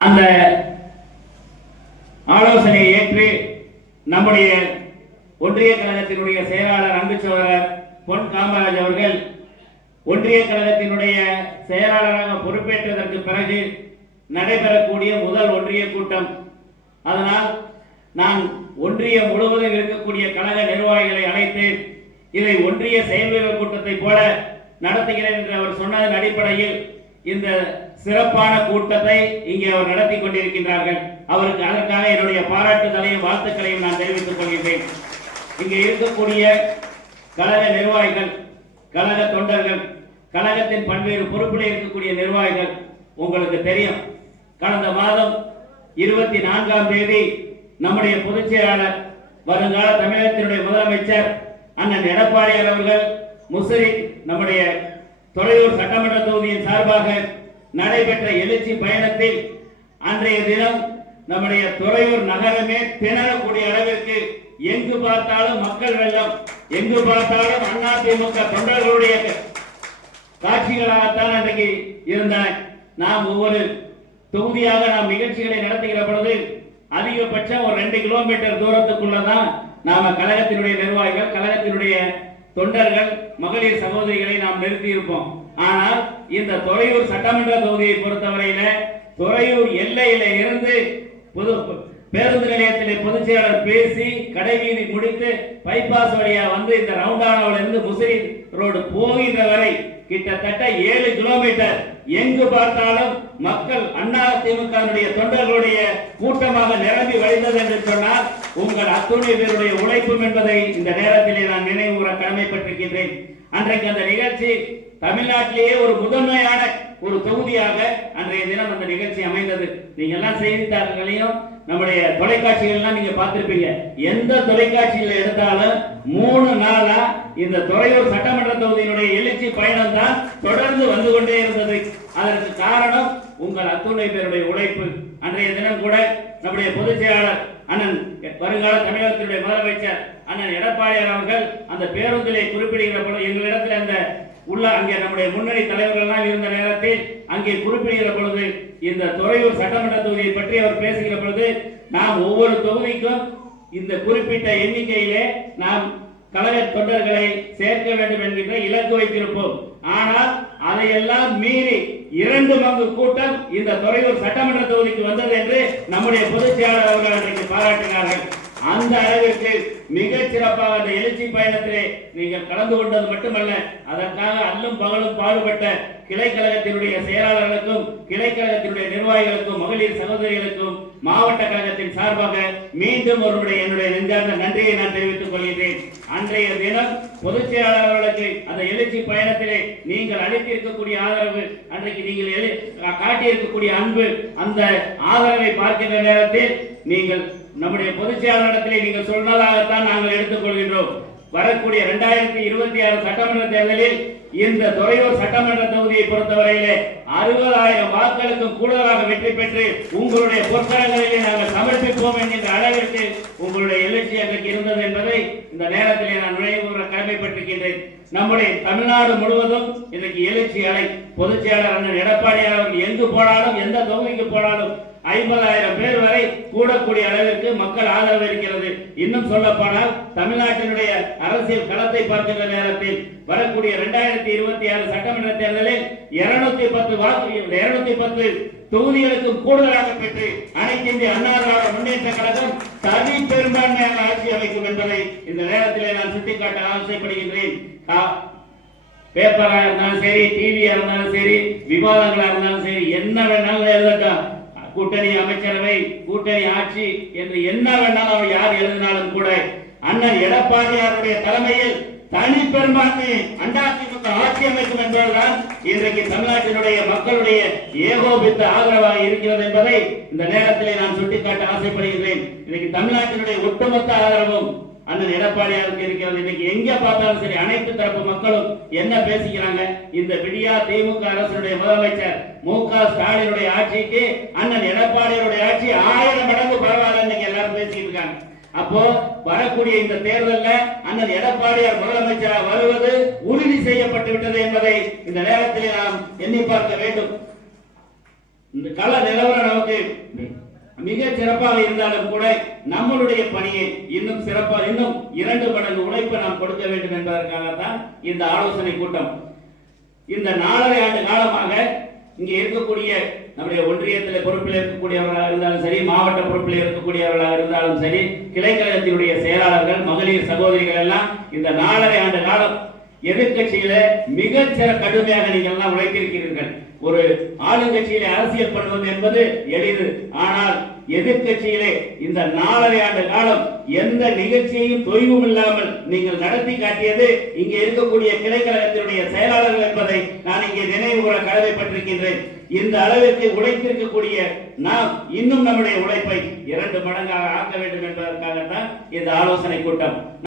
அந்த ஆலோசனையை ஏற்று நம்முடைய ஒன்றிய கழகத்தினுடைய செயலாளர் அன்பு சகோதரர் பொன் காமராஜ் அவர்கள் ஒன்றிய கழகத்தினுடைய செயலாளராக பொறுப்பேற்றதற்கு பிறகு நடைபெறக்கூடிய முதல் ஒன்றிய கூட்டம். அதனால் நான் ஒன்றியம் முழுவதும் இருக்கக்கூடிய கழக நிர்வாகிகளை அழைத்து இதை ஒன்றிய செயல் வீரர் கூட்டத்தை போல நடத்துகிறேன் என்று அவர் சொன்னதன் அடிப்படையில் இந்த சிறப்பான கூட்டத்தை இங்கே அவர் நடத்தி கொண்டிருக்கின்றார்கள். அவருக்கு அதற்காக என்னுடைய பாராட்டுதலையும் வாழ்த்துக்களையும் நான் தெரிவித்துக் கொள்கிறேன். இங்கே இருக்கக்கூடிய கழக நிர்வாகிகள், கழக தொண்டர்கள், கழகத்தின் பல்வேறு பொறுப்பில் இருக்கக்கூடிய நிர்வாகிகள், உங்களுக்கு தெரியும், கடந்த மாதம் 24ஆம் தேதி நம்முடைய பொதுச் செயலாளர், வருங்கால தமிழகத்தினுடைய முதலமைச்சர் அண்ணன் எடப்பாடியார் அவர்கள் முசிறிக் நம்முடைய துறையூர் சட்டமன்ற தொகுதியின் சார்பாக நடைபெற்ற எழுச்சி பயணத்தில் அன்றைய தினம் நம்முடைய துறையூர் நகரமே திணறக்கூடிய அளவிற்கு எங்கு பார்த்தாலும் மக்கள் வெள்ளம், எங்கு பார்த்தாலும் அதிமுக தொண்டர்களுடைய காட்சிகளாகத்தான் அன்றைக்கு இருந்தன. நாம் ஒவ்வொரு தொகுதியாக நாம் நிகழ்ச்சிகளை நடத்துகிற பொழுது அதிகபட்சம் ஒரு 2 கிலோமீட்டர் தூரத்துக்குள்ளதான் நாம கழகத்தினுடைய நிர்வாகிகள், கழகத்தினுடைய தொண்டர்கள், மகளிர் சகோதரிகளை நாம் நிறுத்தி இருப்போம். ஆனால் இந்த துறையூர் சட்டமன்ற தொகுதியை பொறுத்தவரையில துறையூர் எல்லையில இருந்து பேருந்து நிலையத்திலே பொதுச் செயலாளர் பேசி கடைவீதி முடித்து பைபாஸ் வழியா வந்து இந்த ரவுண்டானாவில இருந்து முசிறி ரோடு போகின்ற வரை கிட்டத்தட்ட 7 கிலோமீட்டர் எங்கு பார்த்தாலும் மக்கள் அதிமுக தொண்டர்களுடைய கூட்டமாக நிரம்பி வழிந்தது என்று சொன்னால் உங்கள் அத்துணை பேருடைய உழைப்பும் என்பதை இந்த நேரத்திலே நான் நினைவுகூர கடமைப்பட்டிருக்கின்றேன். அன்றைக்கு அந்த நிகழ்ச்சி தமிழ்நாட்டிலேயே ஒரு முதன்மையான ஒரு தொகுதியாக அன்றைய தினம் அந்த நிகழ்ச்சி அமைந்தது. நீங்க எல்லாம் செய்தித்தாள்களையும் நம்முடைய தொலைக்காட்சிகள்லாம் நீங்க பார்த்திருப்பீங்க. எந்த தொலைக்காட்சியில் எடுத்தாலும் 3 நாளா இந்த துறையூர் சட்டமன்ற தொகுதியினுடைய எழுச்சி பயணம் தான் தொடர்ந்து வந்து கொண்டே இருந்தது. அதற்கு காரணம் உங்கள் அத்துணை பேருடைய உழைப்பு. அன்றைய தினம் கூட நம்முடைய பொதுச் செயலாளர் அண்ணன் வருங்கால தமிழகத்தினுடைய முதலமைச்சர் அண்ணன் எடப்பாடியார் அவர்கள் அந்த பேருந்திலே குறிப்பிடுகிற பொழுது எங்களிடத்தில் அந்த அங்கே நம்முடைய முன்னணி தலைவர்கள் எல்லாம் இருந்த நேரத்தில் அங்கே குறிப்பிடுகிற பொழுது இந்த துறையூர் சட்டமன்ற தொகுதியை பற்றி அவர் பேசுகிற பொழுது நாம் ஒவ்வொரு தொகுதிக்கும் இந்த குறிப்பிட்ட எண்ணிக்கையிலே நாம் கழக தொண்டர்களை சேர்க்க வேண்டும் என்கின்ற இலக்கு வைத்திருப்போம். ஆனால் அதையெல்லாம் மீறி 2 மடங்கு கூட்டம் இந்த துறையூர் சட்டமன்ற தொகுதிக்கு வந்தது என்று நம்முடைய பொதுச் செயலாளர் அவர்கள் அன்றைக்கு பாராட்டினார்கள். அந்த அளவிற்கு மிக சிறப்பாக அந்த எழுச்சி பயணத்திலே நீங்கள் கலந்து கொண்டது மட்டுமல்ல, அதற்காக அல்லும் பகலும் பாடுபட்ட கிளை கழகத்தினுடைய செயலாளர்களுக்கும், கிளை கழகத்தினுடைய நிர்வாகிகளுக்கும், மகளிர் சகோதரிகளுக்கும் மாவட்ட கழகத்தின் சார்பாக மீண்டும் ஒருமுறை என்னுடைய நெஞ்சார்ந்த நன்றியை நான் தெரிவித்துக் கொள்கிறேன். அன்றைய தினம் பொதுச் செயலாளர்களுக்கு அந்த எழுச்சி பயணத்திலே நீங்கள் அளித்திருக்கக்கூடிய ஆதரவு, அன்றைக்கு நீங்கள் காட்டியிருக்கக்கூடிய அன்பு, அந்த ஆதரவை பார்க்கின்ற நேரத்தில் நீங்கள் நம்முடைய பொதுச் செயலாளரிடத்திலே நீங்கள் சொன்னதாகத்தான் நாங்கள் எடுத்துக்கொள்கின்றோம். வரக்கூடிய 2026 சட்டமன்ற தேர்தலில் இந்த துறையூர் சட்டமன்ற தொகுதியை பொறுத்தவரையிலே 60,000 வாக்களுக்கும் கூடுதலாக வெற்றி பெற்று உங்களுடைய பொற்கரங்களிலே நாங்கள் சமர்ப்பிப்போம் என்கின்ற அளவிற்கு உங்களுடைய எழுச்சி அன்றைக்கு இருந்தது என்பதை இந்த நேரத்திலே நான் நினைவுகூர கடமைப்பட்டிருக்கின்றேன். நம்முடைய தமிழ்நாடு முழுவதும் இன்றைக்கு எழுச்சி அலை. பொதுச் செயலாளர் அண்ணன் எடப்பாடியார் அவர்கள் எங்கு போனாலும், எந்த தொகுதிக்கு போனாலும் 50,000 பேர் வரை கூடக்கூடிய அளவிற்கு மக்கள் ஆதரவு இருக்கிறது. இன்னும் சொல்ல போனால் தமிழ்நாட்டினுடைய அரசியல் களத்தை பார்க்கின்ற நேரத்தில் வரக்கூடிய 2026 சட்டமன்ற தேர்தலில் 210 தொகுதிகளுக்கு கூடுதலாக பெற்று அனைத்து இந்திய அண்ணா திராவிட முன்னேற்ற கழகம் தனி பெரும்பான்மையான ஆட்சி அமைக்கும் என்பதை இந்த நேரத்திலே நான் சுட்டிக்காட்ட ஆசைப்படுகின்றேன். பேப்பரா இருந்தாலும் சரி, டிவியா இருந்தாலும் சரி, விவாதங்களா இருந்தாலும் சரி, என்ன வேணாலும் எழுதட்டும், கூட்டணி அமைச்சரவை, கூட்டணி ஆட்சி என்று என்ன வேணாலும் யார் எழுதினாலும் கூட அண்ணன் எடப்பாடியாருடைய தலைமையில் தனி பெரும்பான்மை அதிமுக ஆட்சி அமைக்கும் என்பதுதான் இன்றைக்கு தமிழ்நாட்டினுடைய மக்களுடைய ஏகோபித்த ஆதரவாக இருக்கிறது என்பதை இந்த நேரத்திலே நான் சுட்டிக்காட்ட ஆசைப்படுகிறேன். இன்னைக்கு தமிழ்நாட்டினுடைய ஒட்டுமொத்த ஆதரவும் அண்ணன் எடப்பாடியாருக்கு இருக்கிறது. இன்னைக்கு எங்க பார்த்தாலும் சரி, அனைத்து தரப்பு மக்களும் என்ன பேசிக்கிறாங்க, இந்த விடியா திமுக அரசுடைய முதலமைச்சர் மு.க.ஸ்டாலினுடைய ஆட்சிக்கு அண்ணன் எடப்பாடியாருடைய ஆட்சி 1000 மடங்கு பரவாயில்ல எல்லாரும் பேசிட்டு இருக்காங்க. அப்போ வரக்கூடிய இந்த தேர்தலில் அண்ணன் எடப்பாடியார் முதலமைச்சராக வருவது உறுதி செய்யப்பட்டு விட்டது என்பதை இந்த நேரத்தில் நாம் எண்ணி பார்க்க வேண்டும். இந்த கள நிலவரம் நமக்கு மிக சிறப்பாக இருந்தாலும் கூட நம்மளுடைய பணியை இன்னும் சிறப்பாக இன்னும் 2 மடங்கு உழைப்பை நாம் கொடுக்க வேண்டும் என்பதற்காகத்தான் இந்த ஆலோசனை கூட்டம். இந்த 4.5 ஆண்டு காலமாக இங்கே இருக்கக்கூடிய நம்முடைய ஒன்றியத்தில் பொறுப்பில் இருக்கக்கூடியவர்களாக இருந்தாலும் சரி, மாவட்ட பொறுப்பில் இருக்கக்கூடியவர்களாக இருந்தாலும் சரி, கிளைக்கழகத்தினுடைய செயலாளர்கள், மகளிர் சகோதரிகள் எல்லாம் இந்த 4.5 ஆண்டு காலம் எதிர்கட்சியில மிகச்சிற கடுமையாக நீங்கள் எல்லாம் உழைத்திருக்கிறீர்கள். ஒரு ஆளுங்கட்சியிலே அரசியல் பண்ணுவது என்பது எளிது. ஆனால் எதிர்கட்சியிலே இந்த 4.5 ஆண்டு காலம் எந்த நிகழ்ச்சியையும் தொய்வும் இல்லாமல் நீங்கள் நடத்தி காட்டியது இங்கே இருக்கக்கூடிய கிளைக்கழகத்தினுடைய செயலாளர்கள் என்பதை நான் இங்கே நினைவு கூற கடமைப்பட்டிருக்கின்றேன். இந்த அளவிற்கு உழைத்திருக்கக்கூடிய நாம் இன்னும் நம்முடைய உழைப்பை 2 மடங்காக ஆக்க வேண்டும் என்பதற்காகத்தான் இந்த ஆலோசனை கூட்டம்.